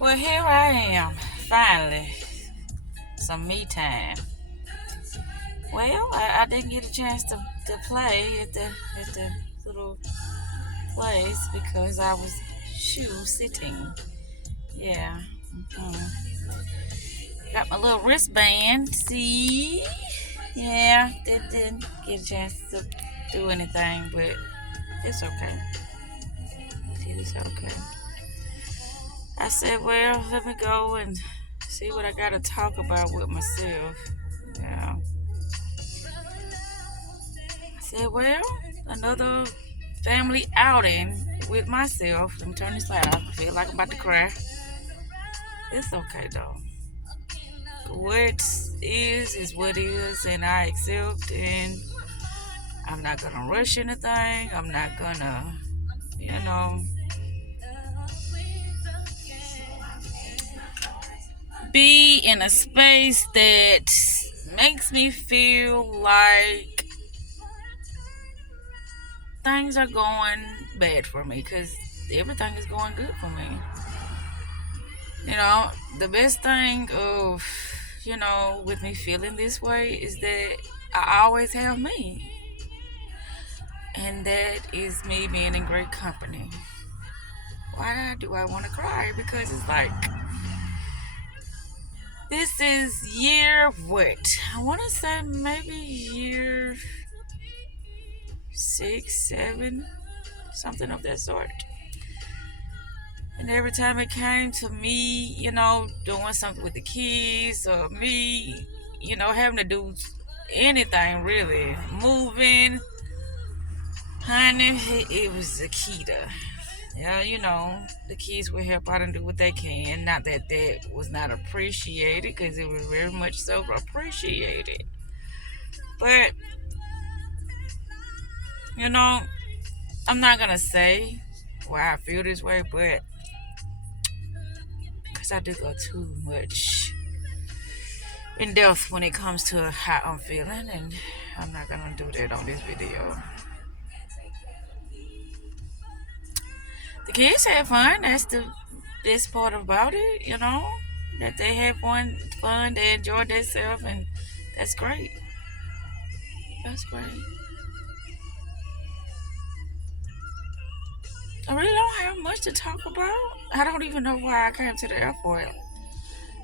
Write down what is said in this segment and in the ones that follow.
Well, here I am, finally, some me time. Well, I didn't get a chance to play at the little place because I was sitting. Yeah. Got my little wristband. See? Yeah, didn't get a chance to do anything, but it's okay. It is okay. I said, well, let me go and see what I got to talk about with myself. Yeah. I said, well, another family outing with myself. Let me turn this light off. I feel like I'm about to cry. It's okay though. What is what is, and I accept, and I'm not gonna rush anything. I'm not gonna, you know, be in a space that makes me feel like things are going bad for me because everything is going good for me. You know, the best thing of, with me feeling this way is that I always have me. And that is me being in great company. Why do I want to cry? Because it's like, this is year what? I want to say maybe year 6, 7, something of that sort. And every time it came to me, doing something with the kids or me, having to do anything really, moving, honey, it was the key to. Yeah, the kids will help out and do what they can. Not that that was not appreciated, because it was very much so appreciated. But, I'm not going to say why I feel this way, but because I do go too much in depth when it comes to how I'm feeling, and I'm not going to do that on this video. The kids had fun. That's the best part about it, that they had fun, they enjoyed themselves, and that's great. That's great. I really don't have much to talk about. I don't even know why I came to the airport.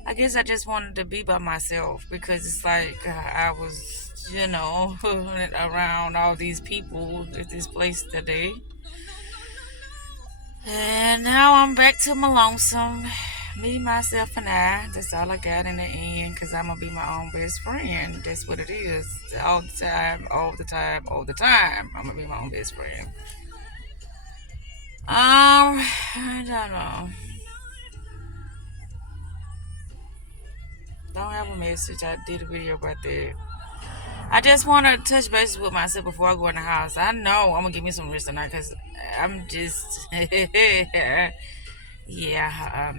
I guess I just wanted to be by myself because it's like I was, around all these people at this place today. And now I'm back to my lonesome. Me, myself, and I. That's all I got in the end because I'm going to be my own best friend. That's what it is. All the time, all the time, all the time. I'm going to be my own best friend. I don't know. Don't have a message. I did a video about that. I just want to touch bases with myself before I go in the house. I know I'm going to give me some rest tonight because I'm just... yeah,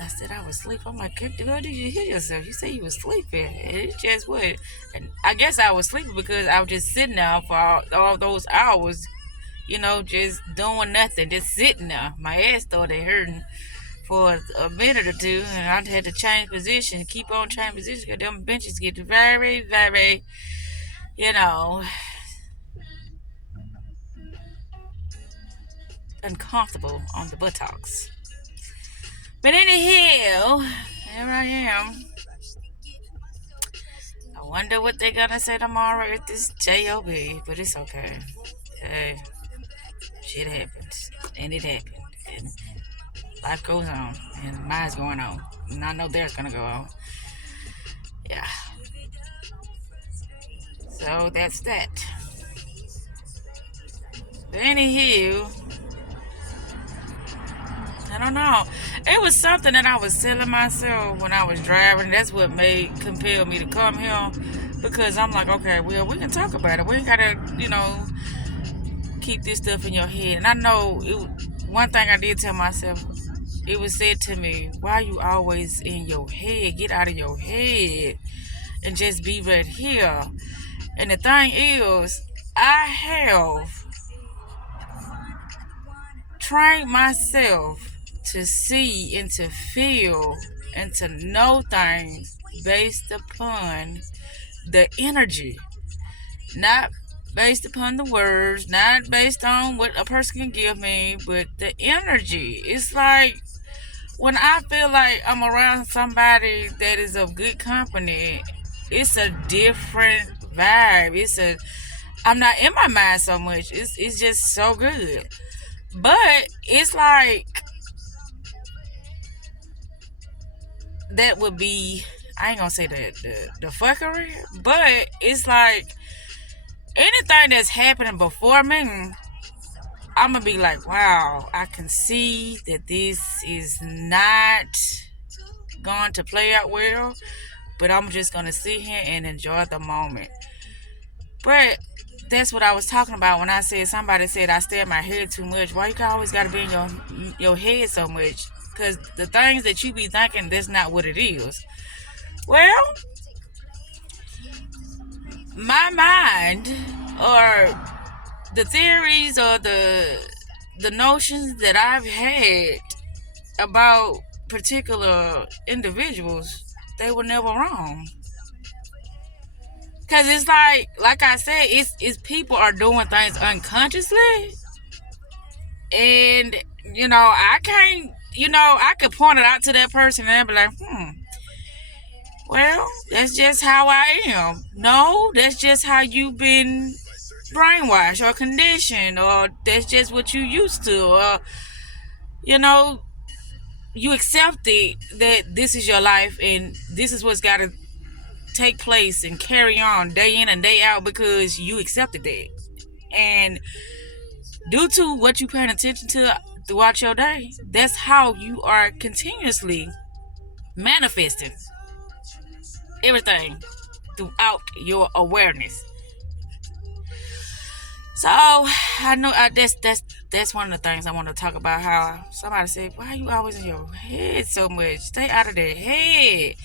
I said I was asleep. I'm like, girl, did you hear yourself? You say you was sleeping. And it just what? And I guess I was sleeping because I was just sitting there for all those hours, just doing nothing, just sitting there. My ass started hurting for a minute or two, and I had to change position, keep on changing position, because them benches get very, very, uncomfortable on the buttocks. But anyhow, here I am. I wonder what they're gonna say tomorrow at this job, but it's okay. Hey, shit happens, and it happened, and life goes on, and mine's going on, and I know theirs gonna go on. Yeah. So that's that. But anywho, I don't know. It was something that I was telling myself when I was driving. That's what compelled me to come here, because I'm like, okay, well, we can talk about it. We ain't gotta, keep this stuff in your head. And I know one thing I did tell myself. It was said to me, why are you always in your head? Get out of your head and just be right here. And the thing is, I have trained myself to see and to feel and to know things based upon the energy, not based upon the words, not based on what a person can give me, but the energy. It's like when I feel like I'm around somebody that is of good company, it's a different vibe. I'm not in my mind so much. It's just so good. But it's like that would be, I ain't gonna say the fuckery, but it's like anything that's happening before me, I'm gonna be like, wow, I can see that this is not going to play out well, but I'm just gonna sit here and enjoy the moment. But that's what I was talking about when I said somebody said I stay in my head too much. Why you always gotta be in your head so much? Because the things that you be thinking, that's not what it is. Well, my mind, or the theories, or the notions that I've had about particular individuals, they were never wrong. Cause it's like I said, it's people are doing things unconsciously, and I can't, I could point it out to that person and I'd be like, well, that's just how I am. No, that's just how you've been brainwashed or conditioned, or that's just what you used to, or you know, you accepted that this is your life and this is what's got to take place and carry on day in and day out because you accepted that. And due to what you paying attention to throughout your day, that's how you are continuously manifesting everything throughout your awareness. So I know that's one of the things I want to talk about. How somebody said, "Why are you always in your head so much? Stay out of the head."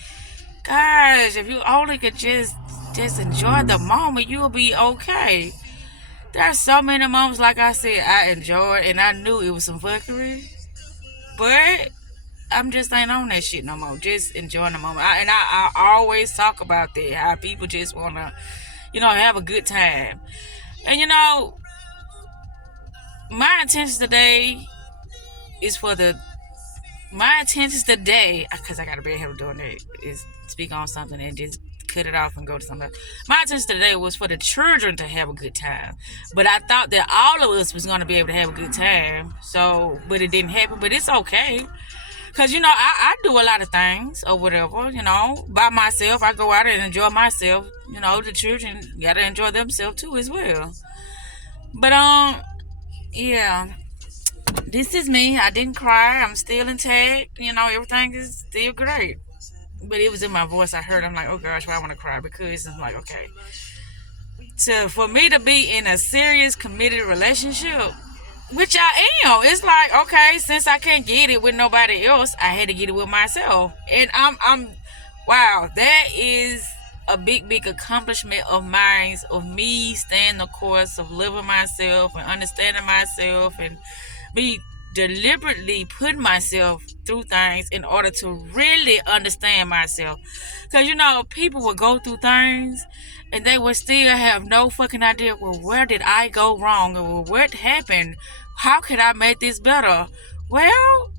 Gosh, if you only could just enjoy the moment, you'll be okay. There's so many moments, like I said, I enjoyed, and I knew it was some fuckery, but I'm just ain't on that shit no more. Just enjoying the moment. I always talk about that, how people just wanna, have a good time. And my intentions today is for the my intentions today, because I got a bad habit of doing that, is speak on something and just cut it off and go to something else. My intention today was for the children to have a good time. But I thought that all of us was going to be able to have a good time. So, but it didn't happen. But it's okay. Because, I do a lot of things or whatever, by myself. I go out and enjoy myself. The children got to enjoy themselves too as well. But, yeah. This is me. I didn't cry. I'm still intact. Everything is still great. But it was in my voice. I heard. I'm like, oh gosh, why I want to cry? Because I'm like, okay. For me to be in a serious, committed relationship, which I am, it's like, okay, since I can't get it with nobody else, I had to get it with myself. And wow, that is a big, big accomplishment of mine, of me staying the course, of living myself and understanding myself, and me deliberately putting myself through things in order to really understand myself. Because, people would go through things and they would still have no fucking idea, well, where did I go wrong? Or what happened? How could I make this better? Well,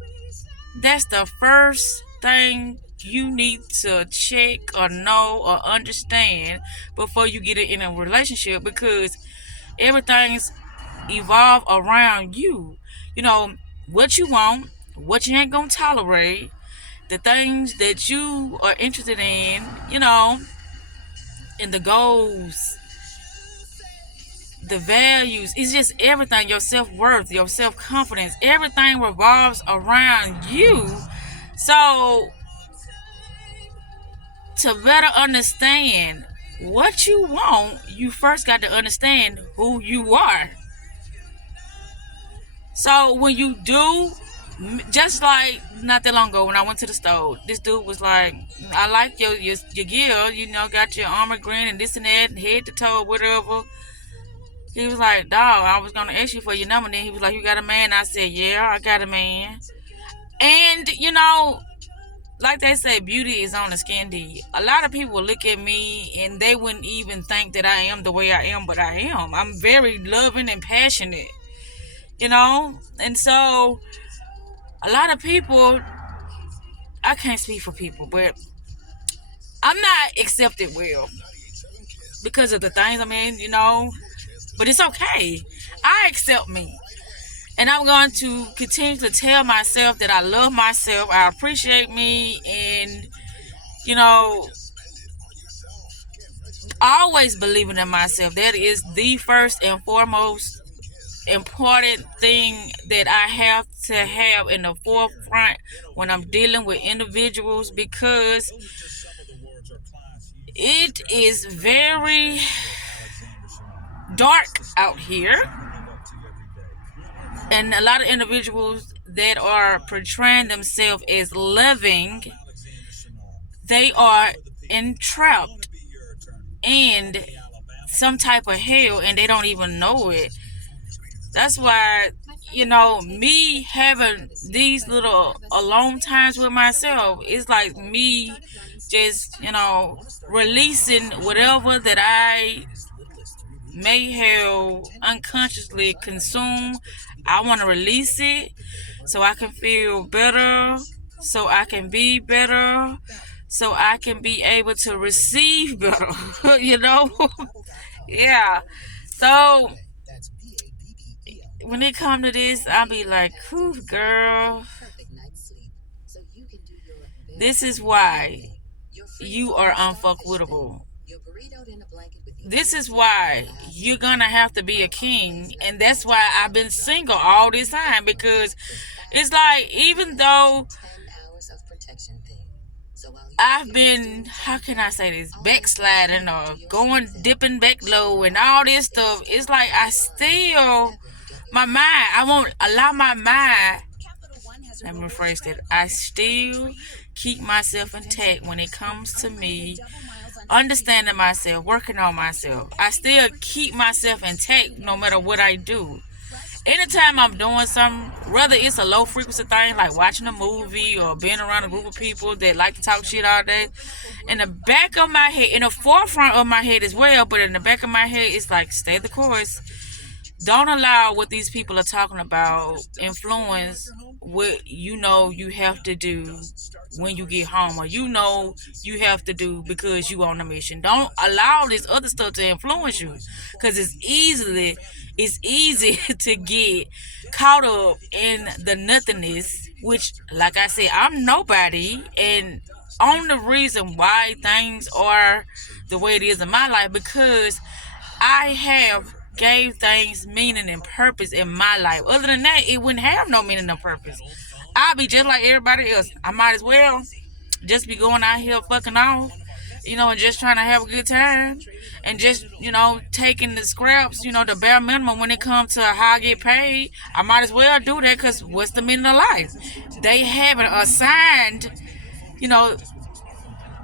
that's the first thing you need to check or know or understand before you get in a relationship, because everything's evolve around you. What you want, what you ain't gonna tolerate, the things that you are interested in, and the goals, the values. It's just everything. Your self-worth, your self-confidence, everything revolves around you. So to better understand what you want, you first got to understand who you are. So when you do, just like not that long ago when I went to the store, this dude was like, I like your gear, got your armor green and this and that, head to toe, whatever. He was like, dog, I was going to ask you for your number. Then he was like, you got a man? I said, yeah, I got a man. And like they say, beauty is on the skin deep. A lot of people look at me and they wouldn't even think that I am the way I am, but I am. I'm very loving and passionate, And so a lot of people, I can't speak for people, but I'm not accepted well because of the things I'm in. But it's okay. I accept me. And I'm going to continue to tell myself that I love myself, I appreciate me, and, you know, always believing in myself. That is the first and foremost important thing that I have to have in the forefront when I'm dealing with individuals, because it is very dark out here, and a lot of individuals that are portraying themselves as loving, they are entrapped in some type of hell and they don't even know it. That's why, me having these little alone times with myself, it's like me just, releasing whatever that I may have unconsciously consumed. I want to release it so I can feel better, so I can be better, so I can be able to receive better, yeah. So when it come to this, I'll be like, whew, girl, this is why you are unfuckwittable. This is why you're gonna have to be a king, and that's why I've been single all this time, because it's like, even though I've been, how can I say this, backsliding or dipping back low and all this stuff, it's like I still, my mind, I won't allow my mind, let me rephrase that, I still keep myself intact when it comes to me understanding myself, working on myself. I still keep myself intact no matter what I do. Anytime I'm doing something, whether it's a low frequency thing like watching a movie or being around a group of people that like to talk shit all day, in the back of my head, in the forefront of my head as well, but in the back of my head, it's like, stay the course. Don't allow what these people are talking about influence what you have to do when you get home, or you have to do because you on a mission. Don't allow this other stuff to influence you, because it's easy to get caught up in the nothingness, which, like I said, I'm nobody. And only reason why things are the way it is in my life, because I have gave things meaning and purpose in my life. Other than that, it wouldn't have no meaning or purpose. I'll be just like everybody else. I might as well just be going out here fucking off, and just trying to have a good time, and just, taking the scraps, the bare minimum when it comes to how I get paid. I might as well do that, because what's the meaning of life? They haven't assigned, you know,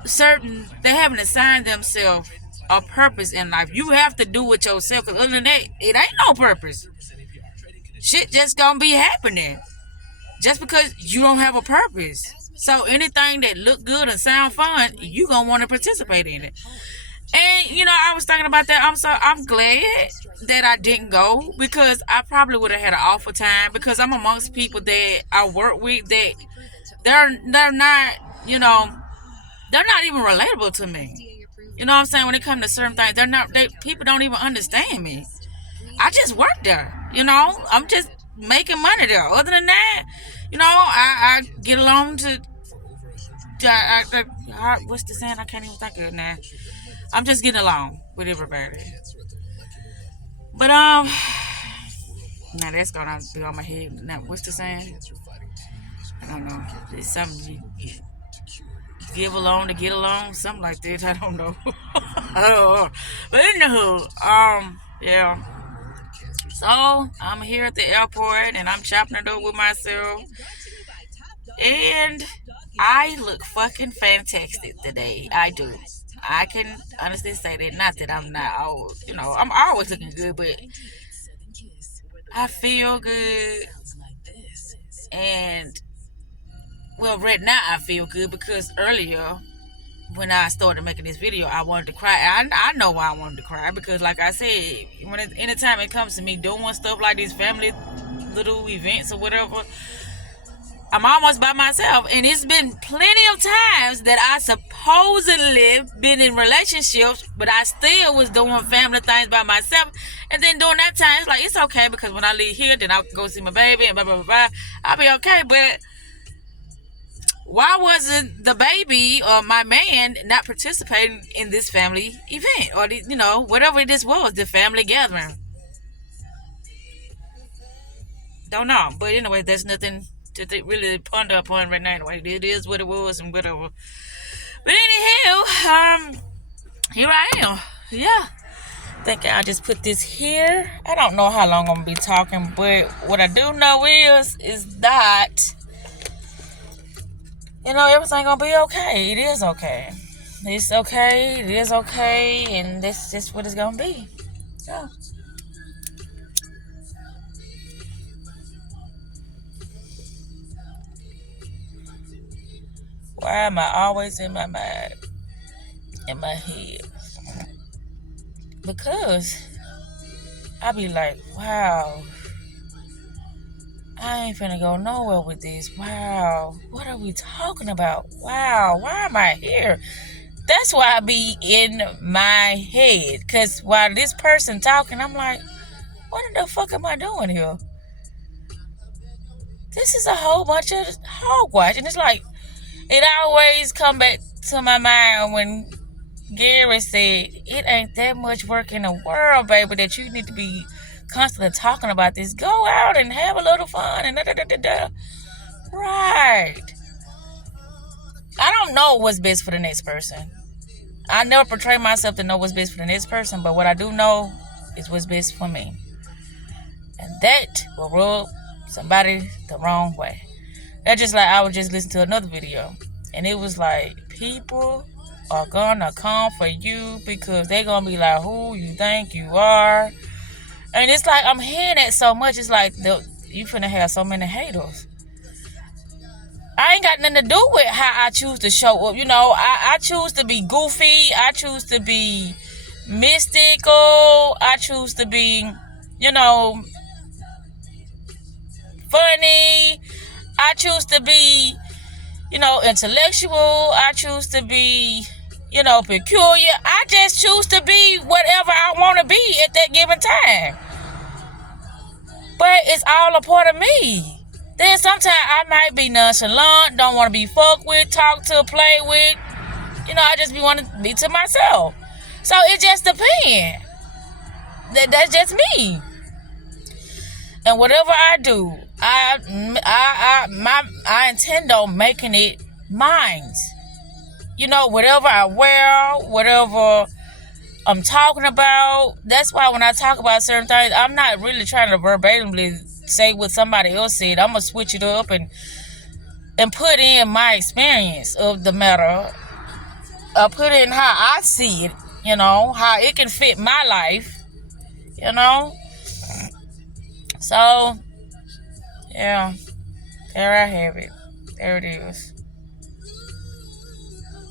they haven't assigned themselves a purpose in life. You have to do it yourself, because other than that, it ain't no purpose. Shit just gonna be happening just because you don't have a purpose. So anything that look good and sound fun, you gonna want to participate in it. And I was thinking about that. I'm glad that I didn't go, because I probably would have had an awful time, because I'm amongst people that I work with that they're not, they're not even relatable to me. You know what I'm saying? When it comes to certain things, people don't even understand me. I just work there. I'm just making money there. Other than that, I get along to. What's the saying? I can't even think of it now. I'm just getting along with everybody. But now that's gonna be on my head. Now, what's the saying? I don't know. It's something you give along to get along, something like that. I don't know. But anywho, yeah. So I'm here at the airport and I'm chopping it up with myself, and I look fucking fantastic today. I do. I can honestly say that. Not that I'm not old, I'm always looking good, but I feel good, and well, right now I feel good because earlier when I started making this video, I wanted to cry. I know why I wanted to cry because, like I said, anytime it comes to me doing stuff like these family little events or whatever, I'm almost by myself, and it's been plenty of times that I supposedly been in relationships, but I still was doing family things by myself. And then during that time, it's like it's okay because when I leave here, then I can go see my baby and blah blah blah blah. I'll be okay. But why wasn't the baby or my man not participating in this family event or whatever this was, the family gathering? Don't know. But anyway, there's nothing to really ponder upon right now. Anyway, it is what it was and whatever. But anyhow, here I am. Yeah. I think I'll just put this here. I don't know how long I'm gonna be talking, but what I do know is that everything gonna be okay. It is okay. It's okay. It is okay, and that's just what it's gonna be. Yeah. Why am I always in my mind, in my head? Because I be like, wow, I ain't finna go nowhere with this. Wow, what are we talking about? Wow, why am I here? That's why I be in my head. Because while this person talking, I'm like, what in the fuck am I doing here? This is a whole bunch of hogwash. And it's like, it always come back to my mind when Gary said, it ain't that much work in the world, baby, that you need to be constantly talking about this. Go out and have a little fun and da-da-da-da-da. Right. I don't know what's best for the next person. I never portray myself to know what's best for the next person, but what I do know is what's best for me. And that will rub somebody the wrong way. That's just like I was just listening to another video, and it was like, people are gonna come for you because they're gonna be like, who you think you are? And it's like, I'm hearing that so much. It's like, you finna have so many haters. I ain't got nothing to do with how I choose to show up. I choose to be goofy. I choose to be mystical. I choose to be, funny. I choose to be, intellectual. I choose to be, peculiar. I just choose to be whatever I want to be at that given time. But it's all a part of me. Then sometimes I might be nonchalant, don't want to be fucked with, talk to, play with. I just want to be to myself. So it just depends. That's just me. And whatever I do, I intend on making it mine. Whatever I wear, whatever I'm talking about. That's why when I talk about certain things, I'm not really trying to verbatimly say what somebody else said. I'm going to switch it up and put in my experience of the matter. Put in how I see it, how it can fit my life, So, yeah, there I have it. There it is.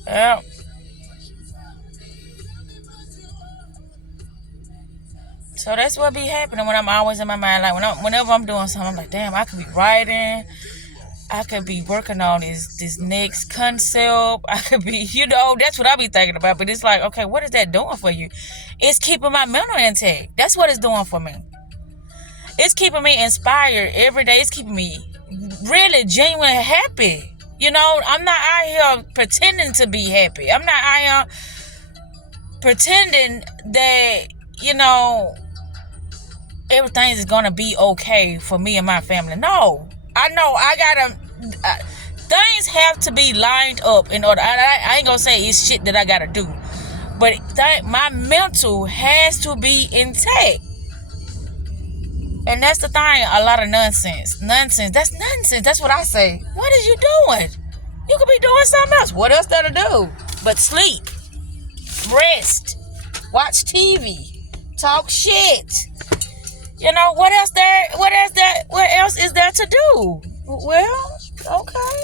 Yeah. So that's what be happening when I'm always in my mind. Like whenever I'm doing something, I'm like, damn, I could be writing. I could be working on this next concept. I could be, that's what I be thinking about. But it's like, okay, what is that doing for you? It's keeping my mental intact. That's what it's doing for me. It's keeping me inspired every day. It's keeping me really genuinely happy. I'm not out here pretending to be happy. I'm not out here pretending that, everything is going to be okay for me and my family. No. I know I got to... things have to be lined up in order. I ain't going to say it's shit that I got to do. But my mental has to be intact. And that's the thing, a lot of nonsense. That's nonsense. That's what I say. What is you doing? You could be doing something else. What else there to do? But sleep, rest, watch TV, talk shit. What else is there to do? Well, okay.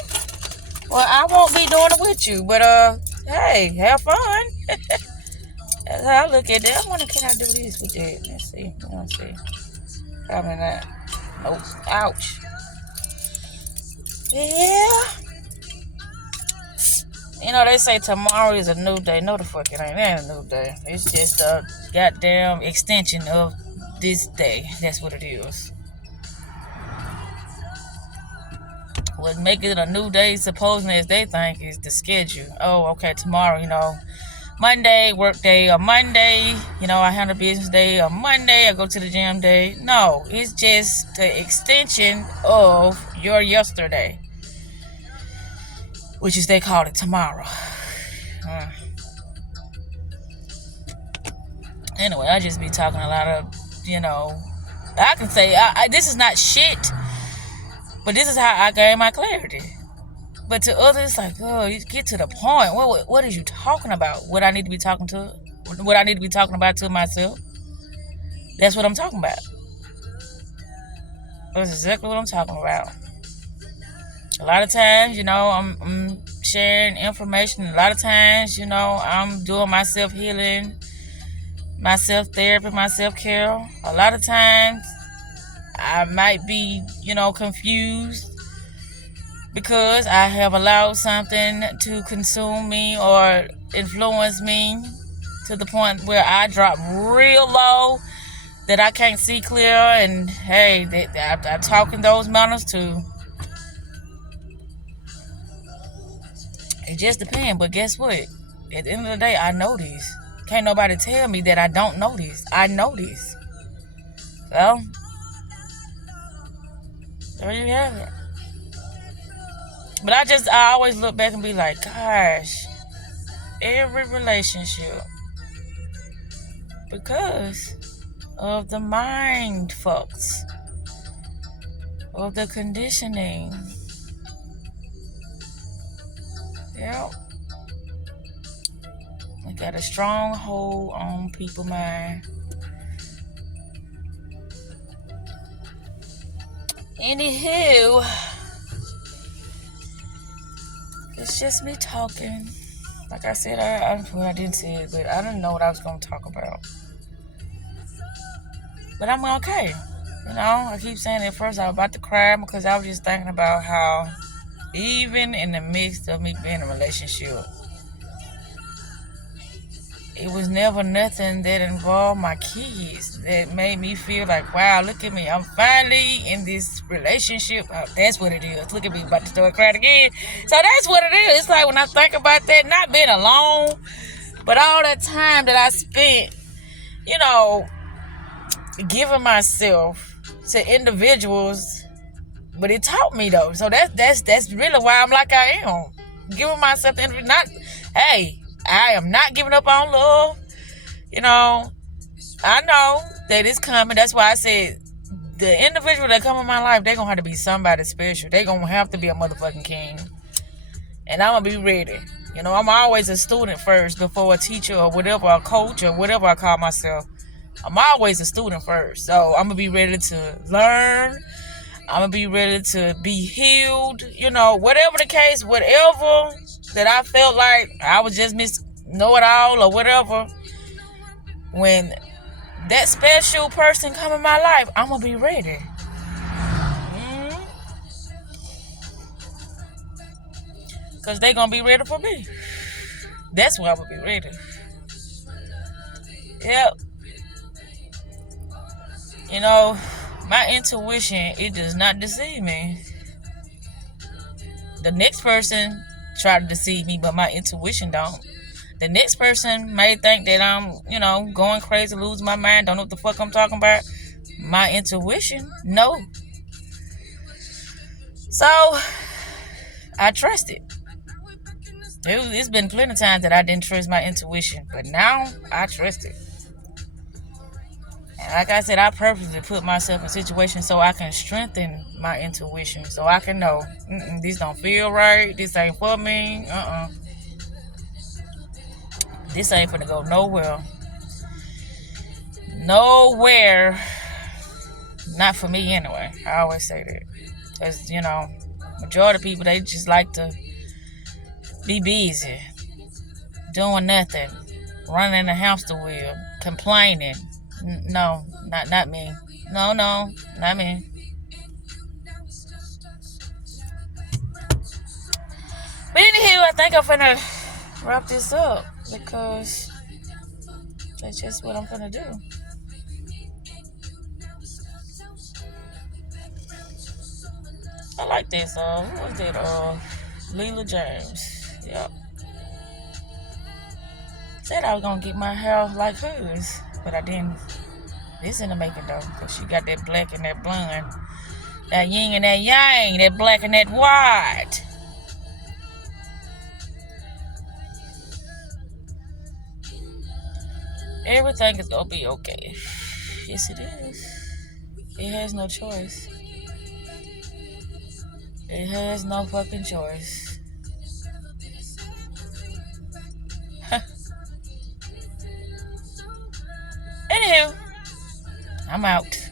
Well, I won't be doing it with you, but hey, have fun. That's how I look at that. I wonder, can I do this with that? Let's see. Let's see. Probably not. Nope. Ouch. Yeah. You know, they say tomorrow is a new day. No, the fuck it ain't. It ain't a new day. It's just a goddamn extension of this day. That's what it is. What make it a new day, supposing as they think, is the schedule. Oh, okay, tomorrow, Monday, work day, or Monday, I handle business day, or Monday, I go to the gym day. No, it's just the extension of your yesterday, which is they call it tomorrow. Anyway, I just be talking a lot of, I can say, this is not shit, but this is how I gain my clarity. But to others, like, oh, you get to the point. What are you talking about? What I need to be talking about to myself? That's what I'm talking about. That's exactly what I'm talking about. A lot of times, I'm sharing information. A lot of times, I'm doing my self-healing, my self-therapy, my self-care. A lot of times, I might be, confused because I have allowed something to consume me or influence me to the point where I drop real low, that I can't see clear, and hey, I talk in those manners too. It just depends, but guess what? At the end of the day, I know this. Can't nobody tell me that I don't know this. I know this. So, there you have it. But I always look back and be like, gosh, every relationship, because of the mind fucks, of the conditioning. Yep. We got a strong hold on people's mind. Anywho, it's just me talking. Like I said, I didn't say it, but I didn't know what I was going to talk about. But I'm okay. I keep saying at first I was about to cry because I was just thinking about how even in the midst of me being in a relationship, it was never nothing that involved my kids that made me feel like, wow, look at me. I'm finally in this relationship. Oh, that's what it is. Look at me, about to start crying again. So that's what it is. It's like when I think about that, not being alone, but all that time that I spent, giving myself to individuals. But it taught me though. So that's really why I'm like I am. Giving myself to individuals. Hey, I am not giving up on love. I know that it's coming. That's why I said the individual that come in my life, they're going to have to be somebody special. They're going to have to be a motherfucking king. And I'm going to be ready. I'm always a student first before a teacher or whatever, a coach or whatever I call myself. I'm always a student first. So I'm going to be ready to learn. I'm going to be ready to be healed. Whatever the case, whatever that I felt like I was just know-it-all or whatever, when that special person come in my life, I'm going to be ready. Because they going to be ready for me. That's why I'm going to be ready. Yep. My intuition, it does not deceive me. The next person try to deceive me, but my intuition don't. The next person may think that I'm, going crazy, losing my mind, don't know what the fuck I'm talking about. My intuition, no. So, I trust it. It's been plenty of times that I didn't trust my intuition, but now I trust it. And like I said, I purposely put myself in situations so I can strengthen my intuition, so I can know, this don't feel right, this ain't for me, This ain't finna go nowhere. Nowhere. Not for me anyway. I always say that. Because, majority of people, they just like to be busy, doing nothing, running a hamster wheel, complaining. No, not me. No, not me. But anywho, I think I'm finna wrap this up because that's just what I'm finna do. I like this. Who was that? Leela James. Yep. Said I was gonna get my hair like hers, but I didn't. This in the making though, cause she got that black and that blonde, that yin and that yang, that black and that white. Everything is gonna be okay. Yes, it is. It has no choice. It has no fucking choice. Anywho, I'm out.